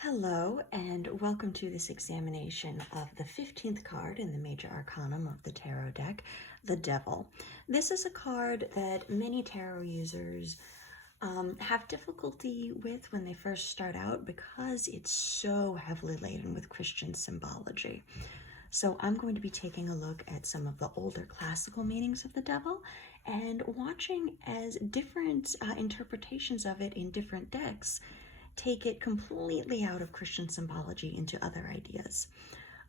Hello, and welcome to this examination of the 15th card in the Major Arcanum of the Tarot deck, the Devil. This is a card that many tarot users have difficulty with when they first start out because it's so heavily laden with Christian symbology. So I'm going to be taking a look at some of the older classical meanings of the devil and watching as different interpretations of it in different decks take it completely out of Christian symbology into other ideas.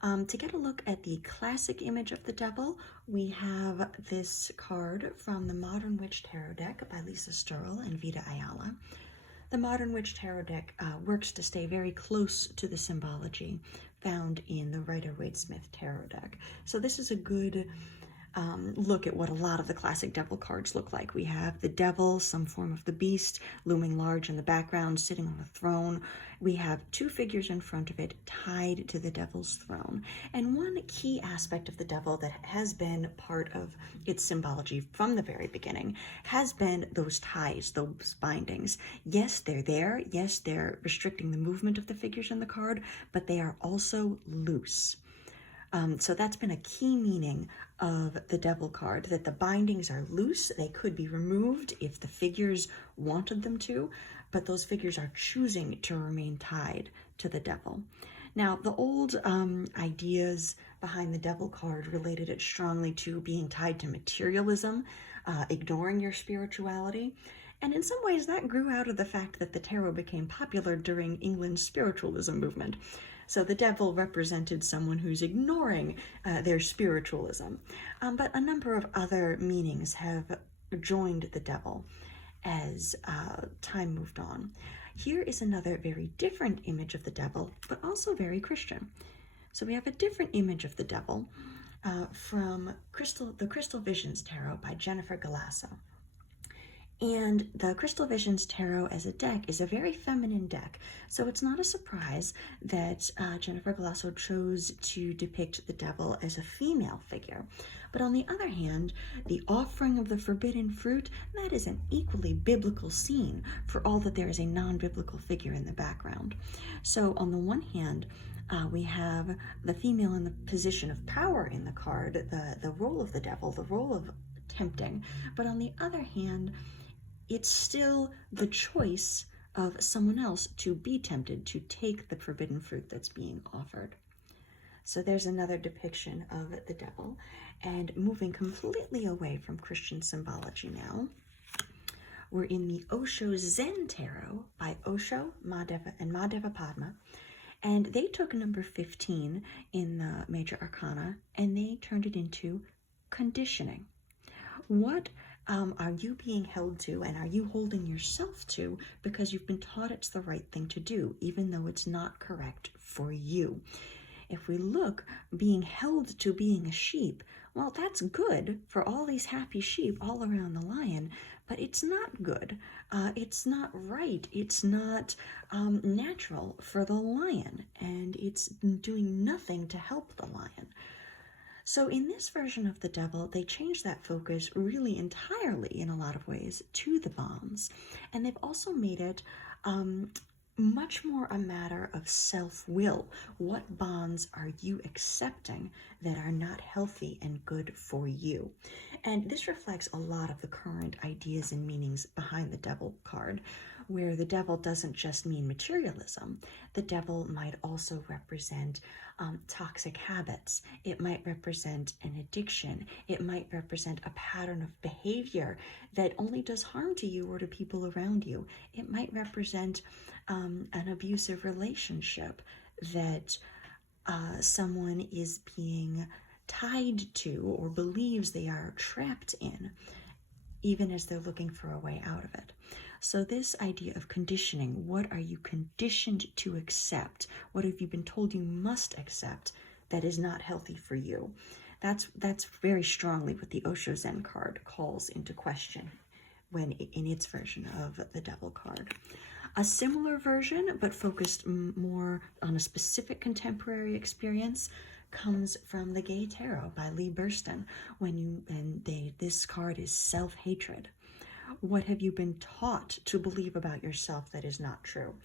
To get a look at the classic image of the devil, we have this card from the Modern Witch Tarot deck by Sterle and Vita Ayala. The Modern Witch Tarot deck works to stay very close to the symbology found in the Rider-Waite-Smith Tarot deck. So this is a good look at what a lot of the classic devil cards look like. We have the devil, some form of the beast, looming large in the background, sitting on a throne. We have two figures in front of it tied to the devil's throne. And one key aspect of the devil that has been part of its symbology from the very beginning has been those ties, those bindings. Yes, they're there. Yes, they're restricting the movement of the figures in the card, but they are also loose. So that's been a key meaning of the devil card, that the bindings are loose. They could be removed if the figures wanted them to, but those figures are choosing to remain tied to the devil. Now, the old ideas behind the devil card related it strongly to being tied to materialism, ignoring your spirituality. And in some ways, that grew out of the fact that the tarot became popular during England's spiritualism movement. So the devil represented someone who's ignoring their spiritualism. But a number of other meanings have joined the devil as time moved on. Here is another very different image of the devil, but also very Christian. So we have a different image of the devil from the Crystal Visions Tarot by Jennifer Galasso. And the Crystal Visions Tarot as a deck is a very feminine deck, so it's not a surprise that Jennifer Galasso chose to depict the devil as a female figure. But on the other hand, the offering of the forbidden fruit, that is an equally biblical scene, for all that there is a non-biblical figure in the background. So on the one hand, we have the female in the position of power in the card, the role of the devil, the role of tempting. But on the other hand, it's still the choice of someone else to be tempted to take the forbidden fruit that's being offered. So there's another depiction of the devil. And moving completely away from Christian symbology now, we're in the Osho Zen Tarot by Osho, Deva, and Deva Padma. And they took number 15 in the Major Arcana and they turned it into conditioning. What are you being held to, and are you holding yourself to because you've been taught it's the right thing to do, even though it's not correct for you? If we look, being held to being a sheep, well, that's good for all these happy sheep all around the lion, but it's not good. It's not right. It's not natural for the lion, and it's doing nothing to help the lion. So in this version of the devil, they changed that focus really entirely in a lot of ways to the bonds. And they've also made it much more a matter of self-will. What bonds are you accepting that are not healthy and good for you? And this reflects a lot of the current ideas and meanings behind the devil card, where the devil doesn't just mean materialism. The devil might also represent toxic habits. It might represent an addiction. It might represent a pattern of behavior that only does harm to you or to people around you. It might represent an abusive relationship that someone is being tied to or believes they are trapped in, even as they're looking for a way out of it. So this idea of conditioning, what are you conditioned to accept? What have you been told you must accept that is not healthy for you? That's very strongly what the Osho Zen card calls into question when in its version of the devil card. A similar version, but focused more on a specific contemporary experience, comes from the Gay Tarot by Lee Bursten. This card is self-hatred. What have you been taught to believe about yourself that is not true?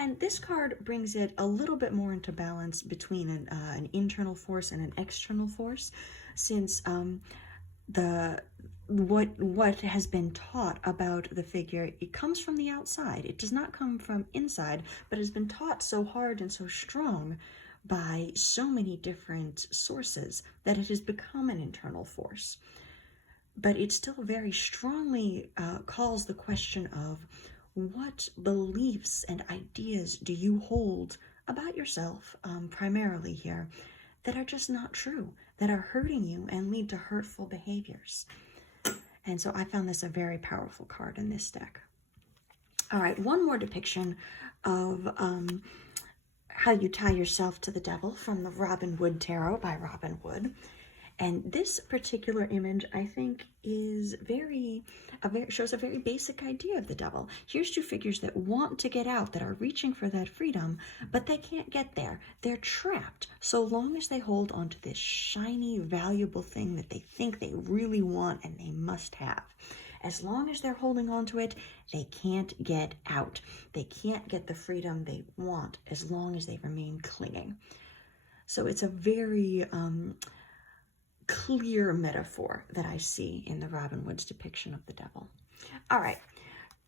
And this card brings it a little bit more into balance between an internal force and an external force, since what has been taught about the figure, it comes from the outside. It does not come from inside, but has been taught so hard and so strong by so many different sources that it has become an internal force. But it still very strongly calls the question of what beliefs and ideas do you hold about yourself, primarily here, that are just not true, that are hurting you and lead to hurtful behaviors. And so I found this a very powerful card in this deck. All right, one more depiction of how you tie yourself to the devil from the Robin Wood Tarot by Robin Wood. And this particular image, I think, is shows a very basic idea of the devil. Here's two figures that want to get out, that are reaching for that freedom, but they can't get there. They're trapped so long as they hold onto this shiny, valuable thing that they think they really want and they must have. As long as they're holding on to it, they can't get out. They can't get the freedom they want as long as they remain clinging. So it's a very clear metaphor that I see in the Robin Wood's depiction of the devil. All right,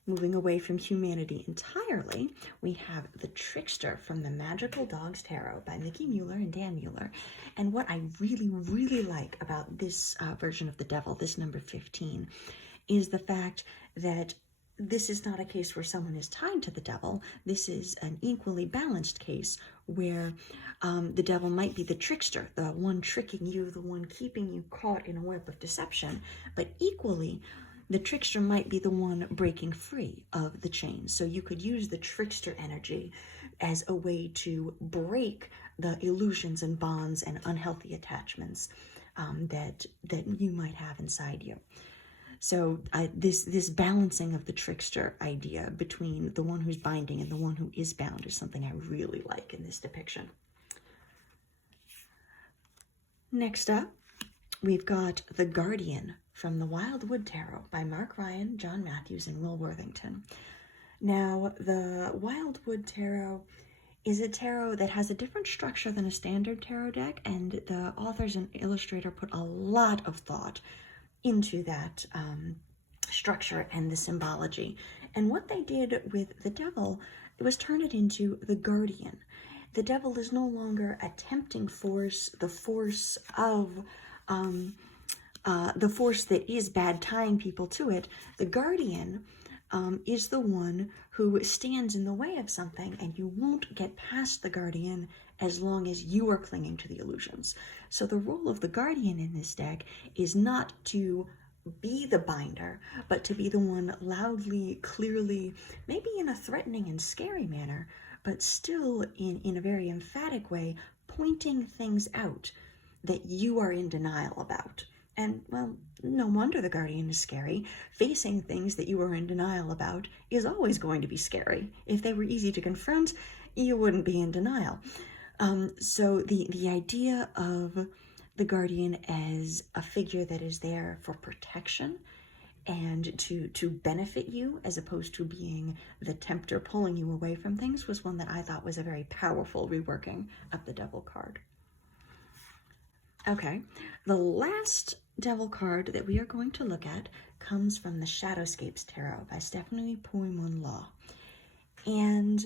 moving away from humanity entirely, we have The Trickster from the Magical Dogs Tarot by Mickie Mueller and Dan Mueller. And what I really, really like about this version of the devil, this number 15, is the fact that this is not a case where someone is tied to the devil. This is an equally balanced case where the devil might be the trickster, the one tricking you, the one keeping you caught in a web of deception, but equally, the trickster might be the one breaking free of the chains. So you could use the trickster energy as a way to break the illusions and bonds and unhealthy attachments that you might have inside you. So this balancing of the trickster idea between the one who's binding and the one who is bound is something I really like in this depiction. Next up, we've got The Guardian from the Wildwood Tarot by Mark Ryan, John Matthews, and Will Worthington. Now, the Wildwood Tarot is a tarot that has a different structure than a standard tarot deck, and the authors and illustrator put a lot of thought into that structure and the symbology. And what they did with the devil was turn it into the guardian. The devil is no longer a tempting force, the force of the force that is bad, tying people to it. The guardian is the one who stands in the way of something, and you won't get past the guardian as long as you are clinging to the illusions. So the role of the guardian in this deck is not to be the binder, but to be the one loudly, clearly, maybe in a threatening and scary manner, but still in a very emphatic way, pointing things out that you are in denial about. And, well, no wonder the guardian is scary. Facing things that you are in denial about is always going to be scary. If they were easy to confront, you wouldn't be in denial. So the idea of the guardian as a figure that is there for protection and to benefit you, as opposed to being the tempter pulling you away from things, was one that I thought was a very powerful reworking of the devil card. Okay, the last devil card that we are going to look at comes from the Shadowscapes Tarot by Stephanie Pui-Mun Law. And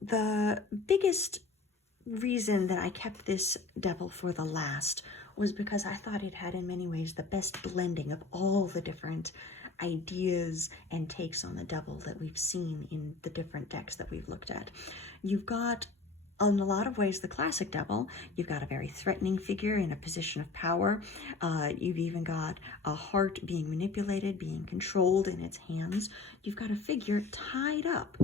the biggest reason that I kept this devil for the last was because I thought it had in many ways the best blending of all the different ideas and takes on the devil that we've seen in the different decks that we've looked at. You've got, in a lot of ways, the classic devil. You've got a very threatening figure in a position of power. You've even got a heart being manipulated, being controlled in its hands. You've got a figure tied up,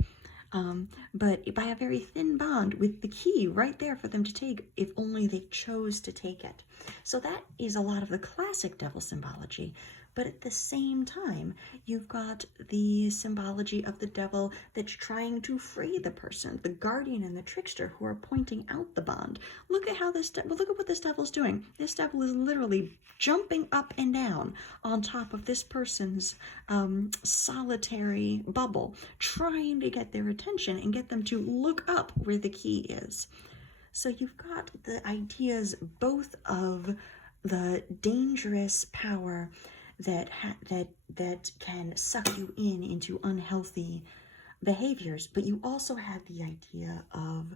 but by a very thin bond with the key right there for them to take if only they chose to take it. So that is a lot of the classic devil symbology. but at the same time, you've got the symbology of the devil that's trying to free the person, the guardian and the trickster who are pointing out the bond. Look at how look at what this devil's doing. This devil is literally jumping up and down on top of this person's solitary bubble, trying to get their attention and get them to look up where the key is. So you've got the ideas both of the dangerous power that can suck you into unhealthy behaviors, but you also have the idea of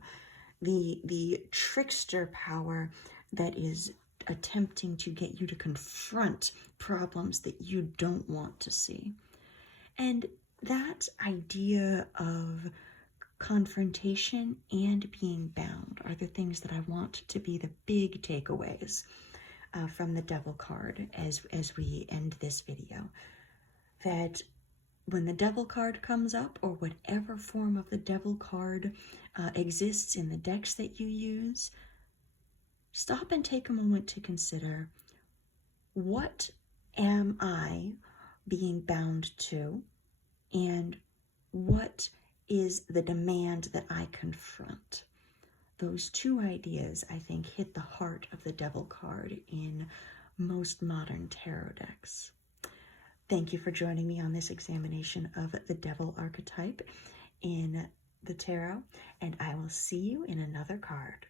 the trickster power that is attempting to get you to confront problems that you don't want to see. And that idea of confrontation and being bound are the things that I want to be the big takeaways from the devil card as we end this video. That when the devil card comes up, or whatever form of the devil card exists in the decks that you use, stop and take a moment to consider, what am I being bound to, and what is the demand that I confront? Those two ideas, I think, hit the heart of the devil card in most modern tarot decks. Thank you for joining me on this examination of the devil archetype in the tarot, and I will see you in another card.